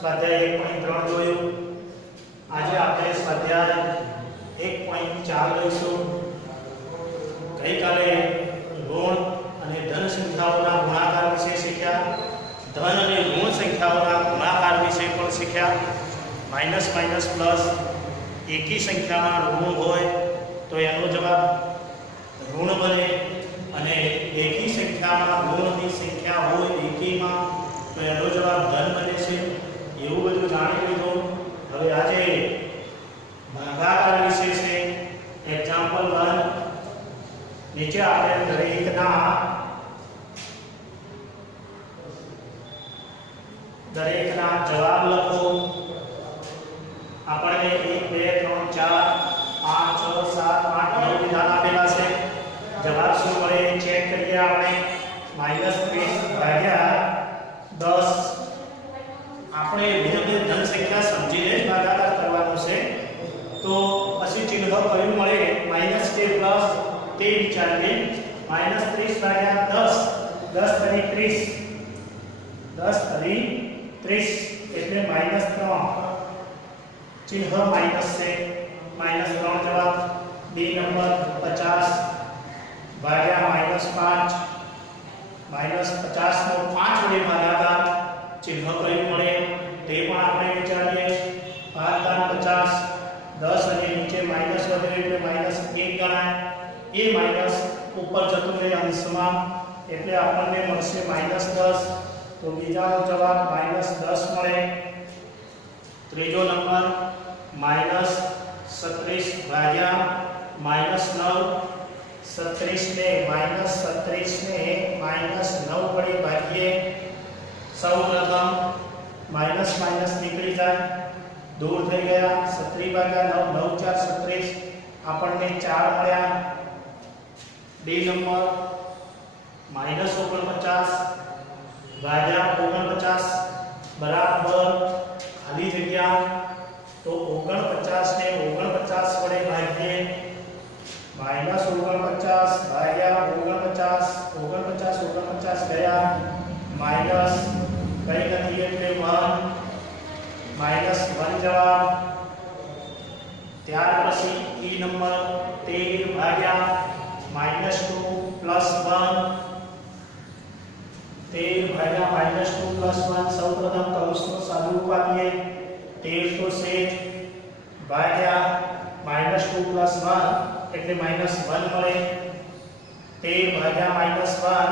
स्वाध्याय 1.3 જોયું। આજે આપણે સ્વાધ્યાય 1.4 લઈશું। ગઈકાલે ઋણ અને ધન સંખ્યાઓના ગુણાકાર વિશે શીખ્યા। ધન અને ઋણ સંખ્યાઓના ગુણાકાર વિશે પણ શીખ્યા। માઈનસ માઈનસ પ્લસ એકી સંખ્યામાં ઋણ હોય તો એનો જવાબ ઋણ બને અને એકી સંખ્યામાં ઋણની સંખ્યા હોય એकीમાં તો એનો જવાબ ધન બને છે। એવું બધું જાણી લીધું। હવે આજે ભાગાકાર વિશે છે। એક્ઝામ્પલ 1 નીચે આપણે દરેકના જવાબ લખો। આપણે 1 2 3 4 5 6 7 8 9 વિધાન આપેલા છે। જવાબ શું મળે ચેક કરીએ આપણે। -30 ભાગ્યા 10 આપણે વિધેય ધન સંખ્યા સમજીને જ ભાગાકાર કરવાનો છે। તો પછી ચિહ્ન કયું મળે માઈનસ કે પ્લસ તે વિચારીએ। -30 ભાગ્યા 10 10 તરી 30 10 તરી 30 એટલે -3 ચિહ્ન માઈનસ છે। -3 જવાબ। બી નંબર 50 ભાગ્યા -5 -50 નો 5 વડે ભાગાકાર ચિહ્ન કયું મળે તે પણ આપણે વિચારીએ। 5 × 50 10 અને નીચે માઈનસ વધે એટલે -1 ગણાય। એ માઈનસ ઉપર જતું રહે અંશમાં એટલે આપણને મળશે -10। તો બીજાનો જવાબ -10 મળે। ત્રીજો નંબર -36 ભાગ્યા -9 36 ને -9 વડે ભાગીએ। સૌપ્રથમ માઈનસ માઈનસ નીકળી જાય દૂર થઈ ગયા। 36 ભાગ્યા 9 9 4 36 આપણને 4 મળ્યા। બી નંબર -49 ભાગ્યા 49 બરાબર ખાલી જગ્યા તો 49 ને 49 વડે ભાગીએ। -49 ભાગ્યા 49 49 ગયા માઈનસ કઈ નથી એટલે 1 -1 જવાબ। ત્યાર પછી ઈ નંબર 13 ભાગ્યા -2 +1 13 ભાગ્યા -2 +1 સૌપ્રથમ કૌંસનું સાદુરૂપ આપીએ। 13 તો સેજ ભાગ્યા -2 +1 એટલે -1 મળે। 13 ભાગ્યા -1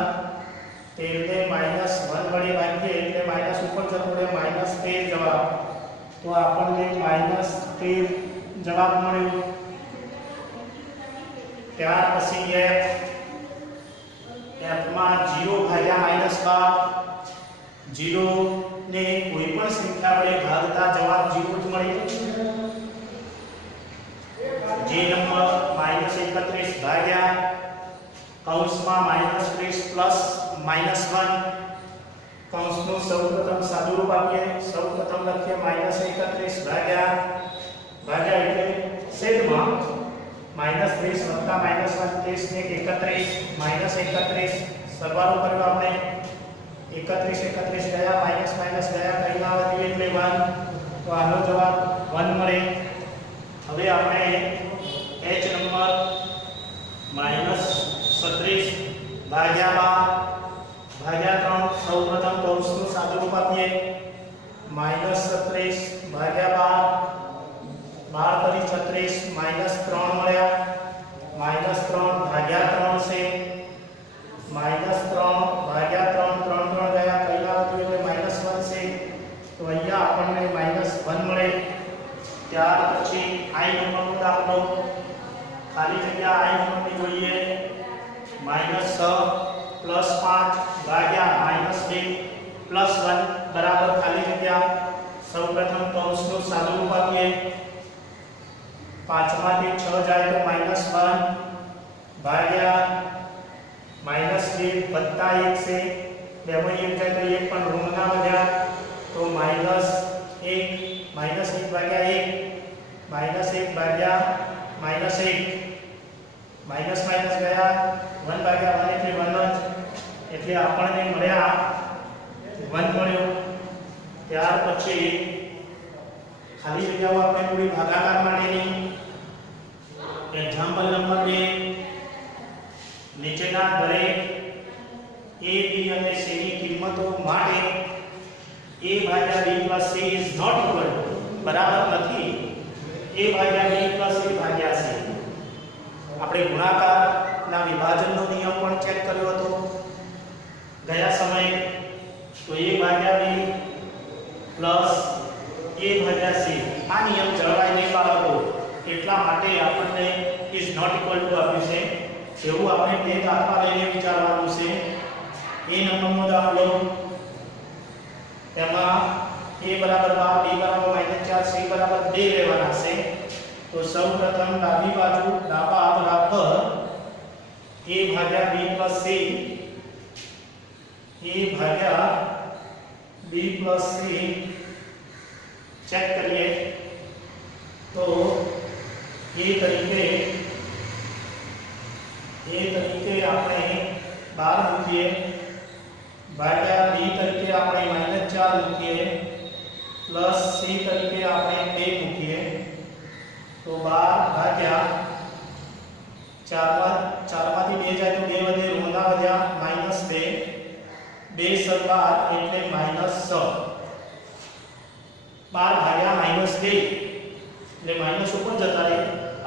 13 ને -1 વડે ભાગીએ એટલે માઈનસ ઉપર જતું રહે -13 જવાબ। તો આપણને -13 જવાબ મળ્યો। ત્યાર પછી f માં 0 ભાગ્યા -12 0 ને કોઈ પણ સંખ્યા વડે ભાગતા જવાબ 0 જ મળે। જે નંબર -31 ભાગ્યા કૌંસમાં -30 +-1 કૌંસનું સૌપ્રથમ સાદુરૂપ આપીએ। સૌપ્રથમ લખીએ -31 ભાગ્યા એટલે છેદમાં -30 + -1 30 ને 31 સરવાળો કર્યો આપણે। 31 ગયા માઈનસ ગયા કઈમાં વધ્યું એટલે 1 તો આનો જવાબ 1 મળે। હવે આપણે h નંબર -36 ભાગ્યા 3 સૌપ્રથમ કૌંસનું સાદુરૂપ આપીએ। -36 ભાગ્યા 12 તરી 36 -3 મળ્યા। -3 ભાગ્યા 3 છે। -3 ભાગ્યા 3 ગયા કઈમાં વધ્યું એટલે -1 છે તો અહીંયા આપણને -1 મળે। ત્યાર પછી i નંબરનો દાખલો ખાલી જગ્યા i નંબરની જોઈએ। -6 +5 ભાગ્યા -2 +1 બરાબર ખાલી જગ્યા. સૌપ્રથમ કૌંસનું સાદું રૂપ આપીએ. 5 માંથી 6 જાય તો -1 ભાગ્યા -2 વત્તા 1 છે. બેમાં 1 જાય તો 1 પણ ઋણના વધ્યા તો -1 -1 ભાગ્યા 1 -1 ભાગ્યા -1 માઈનસ માઈનસ ગયા 1 ભાગ્યા 1 એટલે 1 જ એટલે આપણને મળ્યા 1 મળ્યો. ત્યાર પછી ખાલી જગ્યાઓ આપણે થોડી ભાગાકાર માટેની એક્ઝામ્પલ નંબર 2 નીચેના દરેક a b અને c ની કિંમતો માટે a ભાગ્યા b + c is not equal to બરાબર નથી a ભાગ્યા b + a ભાગ્યા c. આપણે ગુણાકારના વિભાજનનો નિયમ પણ ચેક કર્યો હતો ગયા સમયે. તો a ભાગ્યા b પ્લસ a ભાગ્યા c આ નિયમ જળવાય નહીં બાળકો, એટલા માટે આપણને ઇઝ નોટ ઇક્વલ ટુ આપ્યું છે. જેવું આપણે બે દાખલા લઈને વિચારવાનું છે. એ નંબરનો દાખલો તેમાં a બરાબર 12 b બરાબર -4 c બરાબર 2 લેવાના છે. તો સૌપ્રથમ ડાબી બાજુ ડાબા આંકડા પર a ભાગ્યા b + c a ભાગ્યા b + c ચેક કરીએ તો a તરીકે આપણે 12 મૂકીએ ભાગ્યા b તરીકે આપણે -4 મૂકીએ પ્લસ c તરીકે આપણે 2 મૂકીએ તો 12 ભાગ્યા 4 માંથી 2 જાય તો 2 વધે ઋણના વધ્યા -2 2 * 12 એટલે -6 12 ભાગ્યા -2 એટલે માઈનસ ઉપર જતા રહે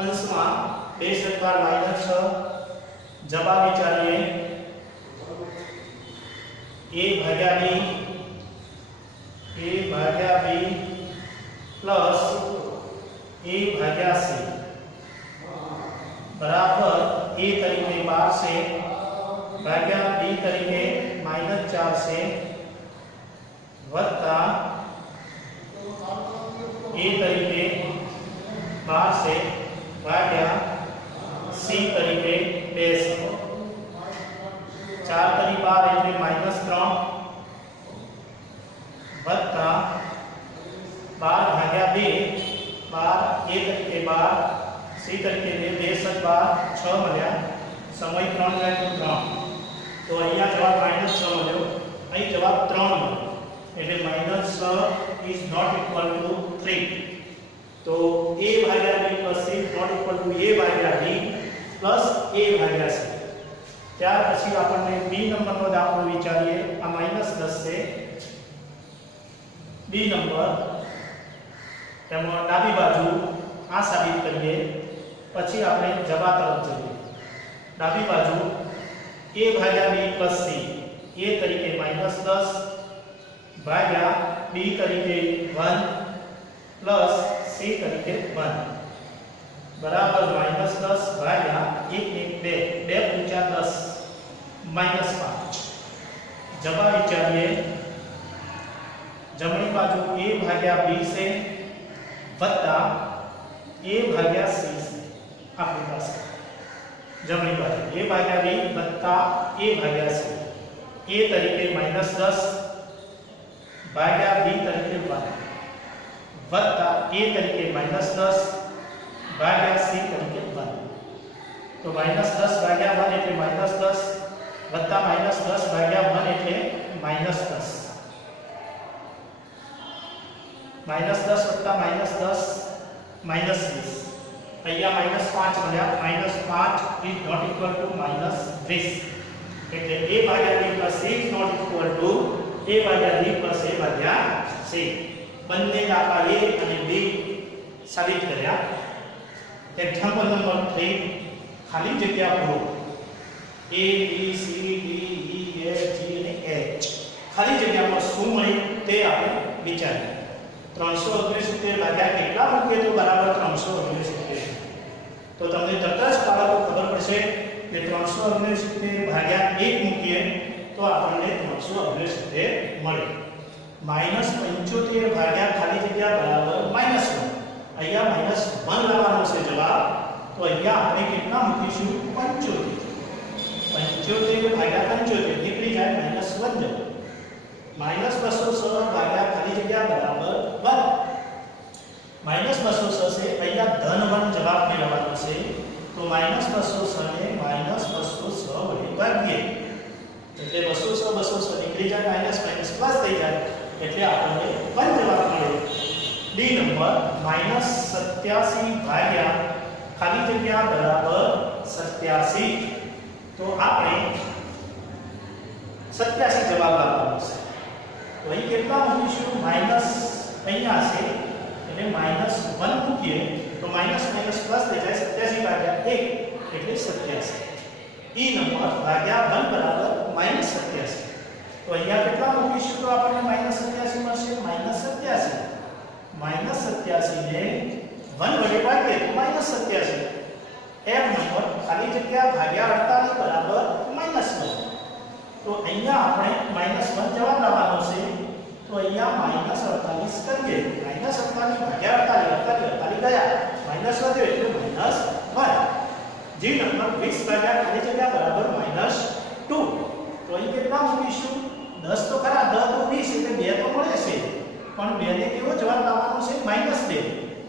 અંશમાં 2 * 12 -6 જવાબ વિચારીએ a ભાગ્યા b પ્લસ a ભાગ્યા c બરાબર a તરીકે 12 છે ભાગ્યા b તરીકે -4 છે વત્તા a તરીકે 12 છે ભાગ્યા c તરીકે 2 છે. 4 તરી 12 એટલે -3 વત્તા 12 ભાગ્યા 2 12 a તરીકે 12 c તરીકે 2 2 * 12 6 મળ્યા. સમય 3 જાય તો 3 તો અહીંયા જવાબ -6 મળ્યો, અહીં જવાબ 3 મળ્યો એટલે -6 ઇઝ નોટ ઇક્વલ ટુ 3. તો a ભાગ્યા b + c not equal to a ભાગ્યા b પ્લસ a ભાગ્યા c. ત્યાર પછી આપણને b નંબરનો દાખલો વિચારીએ. આ -10 છે b નંબર. તેમાં ડાબી બાજુ આ સાબિત કરીએ પછી આપણે જવાબ તરફ જઈએ. ડાબી બાજુ a ભાગ્યા b + c a તરીકે -10 ભાગ્યા b તરીકે 1 પ્લસ c તરીકે 1 બરાબર -10 ભાગ્યા 1 1 2 2 × 10 -5. જવાબ વિચારીએ. જમણી બાજુ a ભાગ્યા b છે વત્તા a ભાગ્યા c છે. આપણી પાસે જમણી બાજુ a ભાગ્યા b વત્તા a ભાગ્યા c a તરીકે -10 ભાગ્યા b તરીકે 1 વત્તા a તરીકે -10 ભાગ્યા c તરીકે 1. તો -10 ભાગ્યા 1 એટલે -10 વત્તા -10 ભાગ્યા 1 એટલે -10 -10 વત્તા -10 -20. અહીંયા -5 મળ્યા. -5 ઇઝ નોટ ઇક્વલ ટુ -20 એટલે a ભાગ્યા b + c is not equal to a ભાગ્યા b + a ભાગ્યા c. બંને દાખલા a અને b સાબિત કર્યા. એક્ઝામ્પલ નંબર 3 ખાલી જગ્યા પૂરો a b c d e f g અને h ખાલી જગ્યામાં શું મળે તે આપણે વિચારીએ. 369 ભાગ્યા કેટલા મૂકીએ તો બરાબર 369. તો તમને તરત જ બાળકો ખબર પડશે એટલે 369 ભાગ્યા 1 મૂકીએ તો આપણને 369 મળે. -75 ભાગ્યા ખાલી જગ્યા બરાબર -1. અહીંયા -1 લાવવાનો છે જવાબ. તો અહીંયા આપણે કેટલા મૂકીશું? 75. 75 ભાગ્યા 75 નીકળી જાય -1 જવાબ. -206 ભાગ્યા ખાલી જગ્યા બરાબર 1. -206 છે અહીંયા ધન 1 જવાબ મેળવવાનો છે. તો -206 ને -206 વડે ભાગીએ એટલે 206 206 નીકળી જાય, માઈનસ માઈનસ પ્લસ થઈ જાય એટલે આપણને 1 જવાબ મળે. ડી નંબર -87 ભાગ્યા ખાલી જગ્યા બરાબર 87. તો આપણે 87 જવાબ આપવાનો છે. તો અહીં કેટલા મૂકીશું? માઈનસ અહીંયા છે એટલે -1 મૂકીએ તો માઈનસ માઈનસ પ્લસ થઈ જાય. 87 ભાગ્યા 1 એટલે 87. ઈ નંબર ભાગ્યા 1 બરાબર -87. તો અહીંયા કેટલા મૂકીશું તો આપણને -87 મળશે? -87. -87 ને 1 વડે ભાગીએ તો -87. એમ નંબર ખાલી જગ્યા ભાગ્યા 48 બરાબર -1. તો અહીંયા આપણે -1 જવાબ લાવવાનો છે. તો અહીંયા -48 કરીએ. -48 ભાગ્યા 48 ગયા માઈનસ વધ્યો એટલે -1. જી નંબર 20 ભાગ્યા ખાલી જગ્યા બરાબર -2. તો અહીં કેટલા મૂકીશું? 10 તો ખરા, 10 તો 20 એટલે 2 તો મળે છે, પણ 2 ને કેવો જવાબ લાવવાનો છે? -2.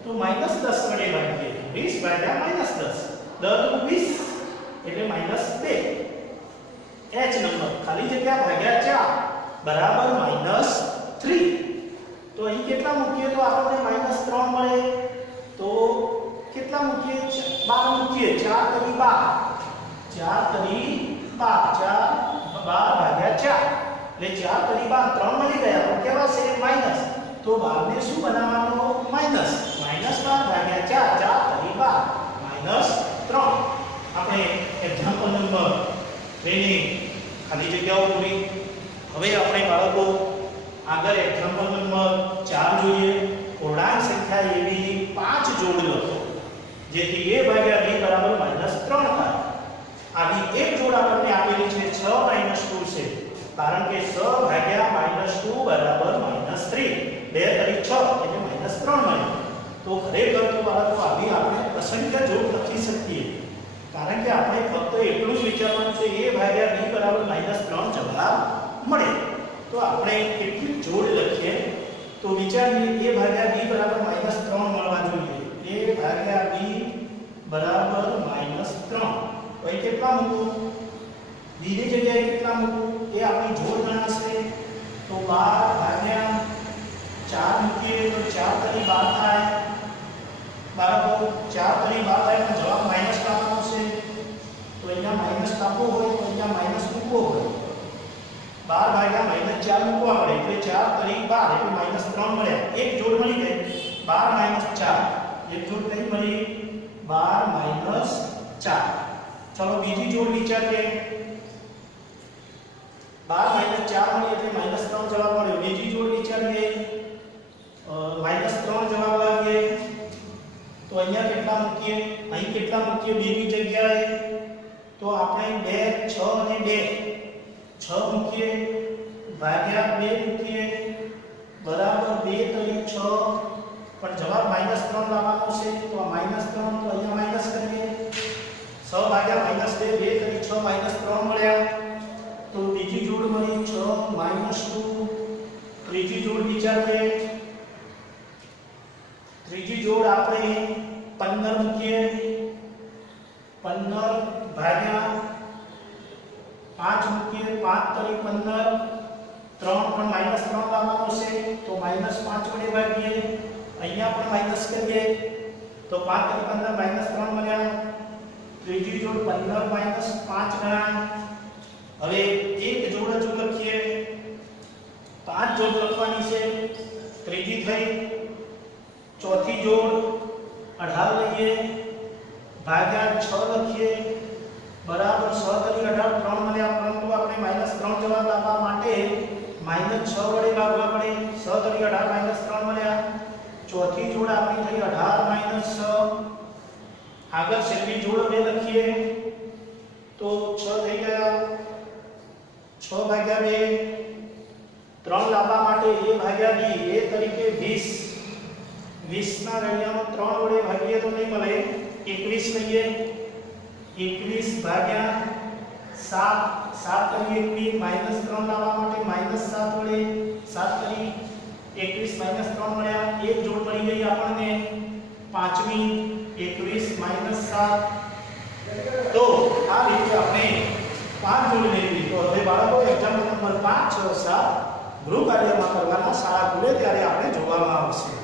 તો -10 વડે ભાગીએ 20 ભાગ્યા -10. 10 તો 20 એટલે -2. h નંબર ખાલી જગ્યા ભાગ્યા 4 બરાબર -3. તો અહીં કેટલા મૂકીએ તો આપણને -3 મળે. તો કેટલા મૂકીએ? 12 મૂકીએ. 4 તરી 12. 4 તરી 12. 12 ભાગ્યા 4 એટલે 4 તરી 12 3 મળી ગયા. તો કેવા છે? માઈનસ. તો 12 ને શું બનાવવાનો? માઈનસ. -12 ભાગ્યા 4 4 તરી 12 -3. આપણે એક્ઝામ્પલ નંબર 2 ની ખાલી જગ્યાઓ પૂરી. હવે આપણે બાળકો આગળ એક્ઝામ્પલ નંબર 4 જોઈએ. પૂર્ણાંક સંખ્યા એવી 5 જોડ લખો જેથી a ભાગ્યા b બરાબર -3 થાય. આવી એક જોડ આપણને આપેલી છે 6 2 છે, કારણ કે 6 ભાગ્યા -2 બરાબર -3. 2 તરી 6 એટલે -3 મળે. તો ખરેખર તો બાળકો આવી આપણે અસંખ્ય જોડ લખી શકીએ, કારણ કે આપણે ફક્ત એટલું જ વિચારવાનું છે a ભાગ્યા b બરાબર -3 જવાબ મળે. તો આપણે કેટલી જોડ લખીએ તો વિચારીએ. a ભાગ્યા b બરાબર -3 મળવા જોઈએ. a ભાગ્યા b બરાબર -3. તો અહીં કેટલા મૂકું? b ની જગ્યાએ કેટલા મૂકું? એ આપણી જોડ ગણાશે. તો 12 ભાગ્યા 4 મૂકીએ તો 4 તરી 12 થાય. બાળકો 4 તરી 12 થાય તો જવાબ માઈનસ લાવવાનો છે. તો અહીંયા માઈનસ લાવવો હોય તો અહીંયા માઈનસ મૂકવો હોય. 12 ભાગ્યા -4 મૂકવા પડે એટલે 4 તરી 12 એટલે -3 મળ્યા. એક જોડ મળી ગઈ 12 4. એક જોડ કઈ મળી? 12 4. ચલો બીજી જોડ વિચારીએ. 12 4 મળી એટલે -3 જવાબ મળ્યો. બીજી જોડ વિચારીએ. -3 જવાબ લાવીએ તો અહીંયા કેટલા મૂકીએ? અહીં કેટલા મૂકીએ b ની જગ્યાએ? તો આપણે 2 6 અને 2 6 મૂકીએ ભાગ્યા 2 મૂકીએ બરાબર 2 તરી 6. પણ જવાબ -3 લાવવાનો છે. તો આ -3 તો અહીંયા માઈનસ કરીએ. 6 ભાગ્યા -2 2 તરી 6 -3 મળ્યા. તો બીજી જોડ મળી 6 -2. ત્રીજી જોડ વિચારીએ. ત્રીજી જોડ આપણે 15 મૂકીએ. 15 ભાગ્યા 5 મૂકીએ. 5 તરી 15. 3 પણ -3 લાવવાનો છે. તો -5 વડે ભાગીએ. અહીંયા પણ માઈનસ કરીએ તો 5 તરી 15 -3 મળ્યા. ત્રીજી જોડ 15 5 ગણા. હવે એક જોડ હજુ લખીએ. 5 જોડ લખવાની છે. ત્રીજી થઈ. ચોથી જોડ 18 લઈએ ભાગ્યા 6 લખીએ બરાબર 6 તરી 18 3 મળ્યા. પરંતુ આપણે -3 જવાબ આપવા માટે -6 વડે ભાગવા પડે. 6 તરી 18 -3 મળ્યા. ચોથી જોડ આપણી થઈ 18 6. આગળ છેલ્લી જોડ 2 લખીએ તો ભાગ્યા ડી એ તરીકે 20 20 ના ઘડિયાનો 3 વડે ભાગીએ તો નહીં મળે 21 લઈએ 21 ભાગ્યા 7 7 કરીએ -3 લાવવા માટે -7 વડે 7 કરી 21 - 3 મળ્યા એક જોડ મળી ગઈ આપણને પાંચમી 21 - 7 તો આ રીતે આપણે 5 જોડ લઈ તો હવે બાળકો એક્ઝામ્પલ નંબર 5 6 7 ગૃહ કાર્યમાં કરવાના શાળા ખુલે ત્યારે આપણે જોવામાં આવશે